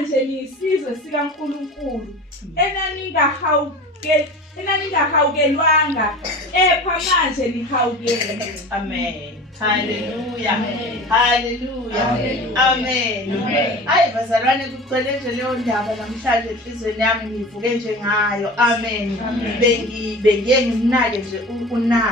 manje niyisizwe sikaNkulunkulu enaningahawukelwanga epha manje nihawukele. Amen. Hallelujah. Hallelujah. Amen. Hayi bazalwane, kucela nje leyo ndaba namhlanje enhlizweni yami ngivuke nje ngayo. Amen. Bengiye ngimnake nje u9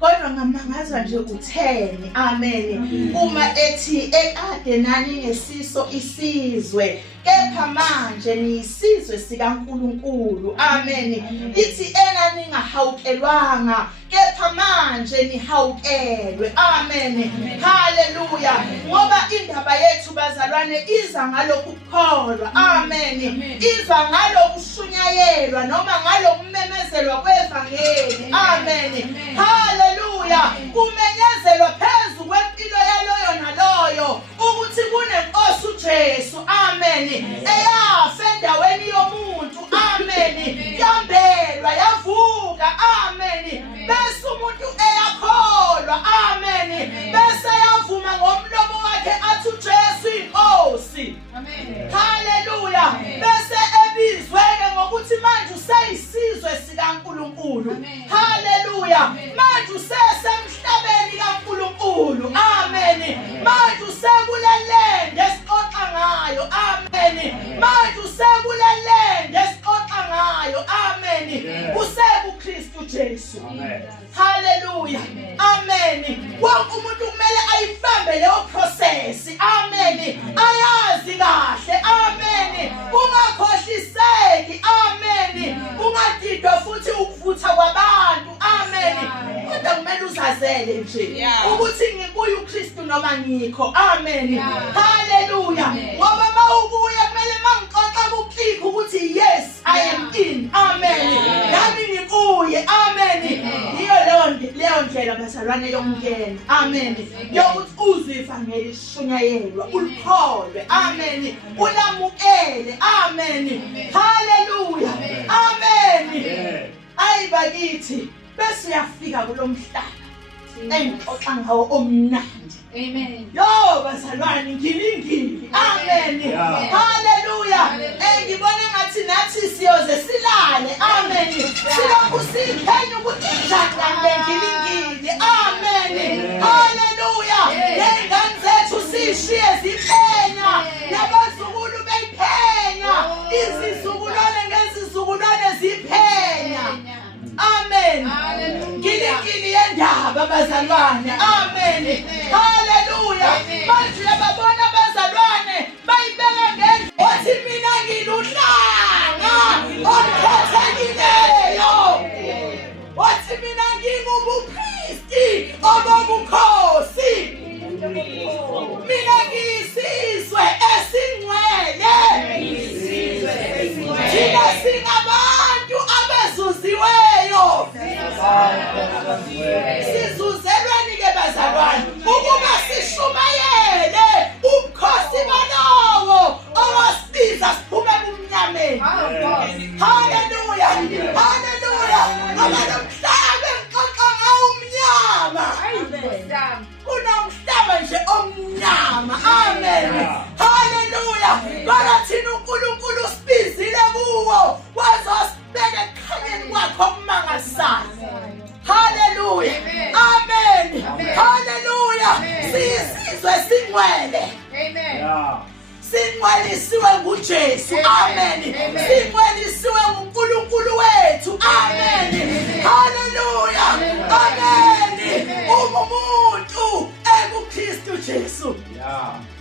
kodwa ngamangazwa nje u10. Amen. Uma ethi ekade nani ngesiso isizwe kepha manje niyisizwe sikaNkulunkulu. Amen. Ithi enaningahawukelwanga kepha manje nihawukelwe. Amen. Hallelujah. Ngoba indaba yethu bazalwane iza ngalokhu kukholwa. Amen. Iza ngalokhu kushunyayelwa noma ngalokhu kumemezelwa kwevangeli. Amen. Hallelujah. Kumenyezelwa phezu kwempilo yaloyo naloyo ukuthi kunenkosi uJesu. Amen. Eyafa endaweni yomuntu. Amen. Yambelwa yavuka. Amen. Bese umuntu eyakholwa. Amen. Bese yavuma ngomlomo wakhe athi uJesu inkosi. Amen. Hallelujah. Bese ebizweke ngokuthi manje useyisizwe sikaNkulunkulu. Hallelujah. Manje usesemhlabeni kaNkulunkulu. Amen. Manje usekulelende esixoxa ngayo. Amen. Manje usekulelende esixoxa ngayo. Amen. UsebuKristu Jesu. Hallelujah. Amen. Wonke umuntu kumele ayibambe leyo process. Amen. Ayazi kahle. Amen. Ungakhohliseki. Amen. Ungadidwa futhi ukuvutha kwabantu. Amen. Kodwa kumele uzazele nje ukuthi ngikuye uKristu noma ngikho. Amen. Hallelujah. Ngoba mawubuya kumele mangixoxa kuclick ukuthi yes I am in. Amen. Nami ngikuye. Amen. Leyo ndlela bazalwane yokungena. Amen. Yokuthi uzwe ivangeli shunyayelwa, ulikholwe. Amen. Ulamukele. Amen. Hallelujah. Amen. Ayibakithi bese uyafika kulomhlaba engixoxa ngawo omnandi. Amen. Yo bazalwane ngilingili. Amen. Hallelujah. Ngibona ngathi nathi siyoze silale. Amen. Silokhu siphenya ukuthi njani ngilingili. Amen. Hallelujah. Ngengane zethu sishiye ziphenya, nabazukulu beyiphenya, izizukulwane ngezizukulwane ziphenya. Amen. Ngilingili yendaba bazalwane. Amen. Hallelujah. Manje yababona bazalwane bayibeka ngendlela othi mina ngiluhlanga olukhethekileyo. Othi mina ngingubupristi obobukhosi. Mina ngiyisizwe esingcwele. Thina singabantu abezuziweyo. Sizuzelweni ke bazalwane ukuba sishumayele ubukhosi balowo owasibiza siphume kumnyameni. Hallelujah. Hallelujah. Ngoba nomhlaba engixoxa ngawo umnyama. Kunomhlaba nje omnyama. Amen. Hallelujah. Kodwa thina uNkulunkulu usibizile kuwo wazosibeka ekhanyeni kwakhe okumangalisayo. Hallelujah. Amen. Hallelujah. Siyisizwe singcwele. Amen. Singcwelisiwe nguJesu. Amen. Singcwelisiwe nguNkulunkulu wethu. Amen. Hallelujah. Amen. Umuntu ekuKristu Jesu.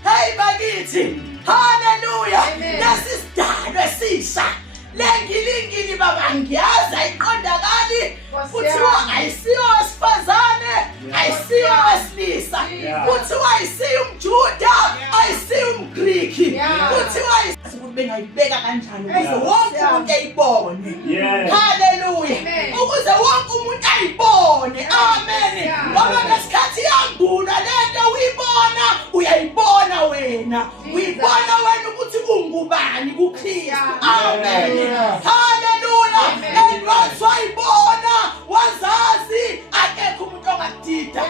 Hey bakithi. Hallelujah. Nasisidalwe esisha. Lengilingili baba ngiyazi ayiqondakali. Kuthiwa ayisiyo wesifazane, ayisiyo wesilisa. Kuthiwa ayisiyo umJuda, ayisiyo umGriki. Kuthiwa ukuthi bengayibeka kanjani ukuze wonke umuntu ayibone. Hallelujah. Ukuze wonke umuntu ayibone. Amen. Ngoba ngesikhathi yambula lento uyibona, uyayibona wena. Uyibona wena ukuthi ungubani kuKristu. Amen. Hallelujah. And wayibona wazazi akekho umuntu ongadida.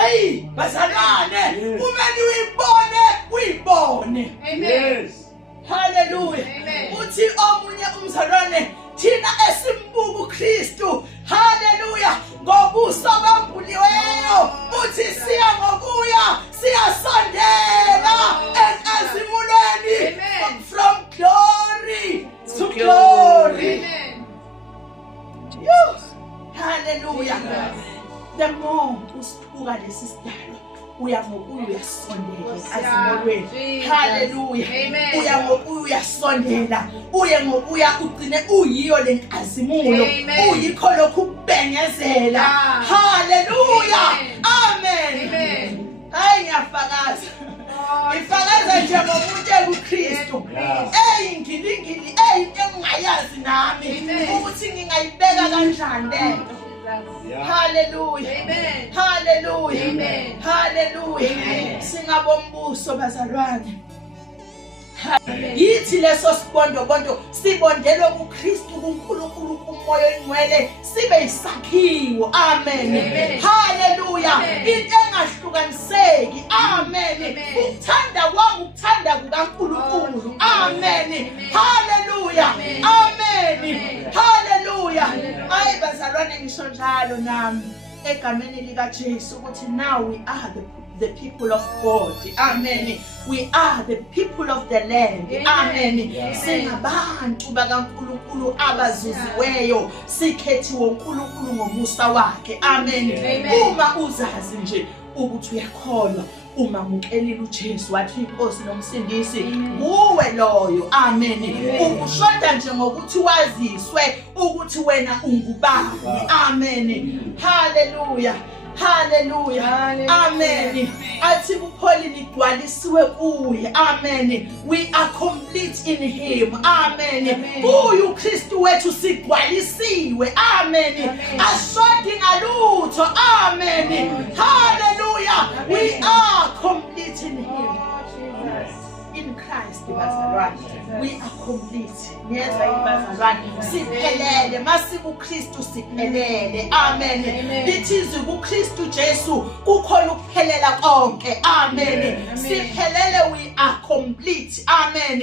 Hey bazalwane, kumele uyibone. Amen. Hallelujah. Uthi omunye umzalwane thina esimbuka uKristu. Hallelujah. Ngobuso bambuliweyo uthi siya ngokuya siyasondela enkazimulweni from glory to glory. Hallelujah. The more usibuka lesi sidalo uya ngokuya uyasondela enkazimulweni. Hallelujah. Uya ngokuya uyasondela uye ngokuya ugcine uyiyo lenkazimulo uyikho lokhu kubengezela. Hallelujah. Amen. Hayi ngiyafakaza. Ngifakaza nje ngomuntu ekuKristu. Eyingilingili eyinto engingayazi nami ukuthi ngingayibeka kanjani lento. Hallelujah. Amen. Hallelujah. Amen. Hallelujah. Singabombuso bazalwane. Yithi leso sibondo sibondelwe kuKristu kuNkulunkulu kumoya oyingcwele sibe isakhiwo. Amen. Hallelujah. Into engahlukaniseki. Amen. Ukuthanda kwami ukuthanda kukaNkulunkulu. Amen. Hallelujah. Amen. Hallelujah. Ay bazalwane ngisho njalo nami egameni lika Jesu ukuthi now we are the people of God. Amen. We are the people of the land. Amen. Singabantu bakaNkulunkulu abazuziweyo sikhethiwe uNkulunkulu ngomusa wakhe. Amen. Uma uzazi nje ukuthi uyakholwa umamukelile uJesu wathi inkosi nomsindisi kuwe loyo. Amen. Ukushoda nje ngokuthi waziswe ukuthi wena ungubani. Amen. Hallelujah. Hallelujah. Amen. Athi kupholi ligcwalisiwe kuye. Amen. We are complete in him. Amen. Kuye uKristu wethu sigcwalisiwe. Amen. Ashodi ngalutho. Amen. Hallelujah. We are complete in him. In Christ bazalwane we are complete. Niyezwa ibazalwane siphelele masibuKristu siphelele. Amen. Lithizi kuKristu Jesu kukhona ukuphelela konke. Amen. Siphelele, we are complete. Amen.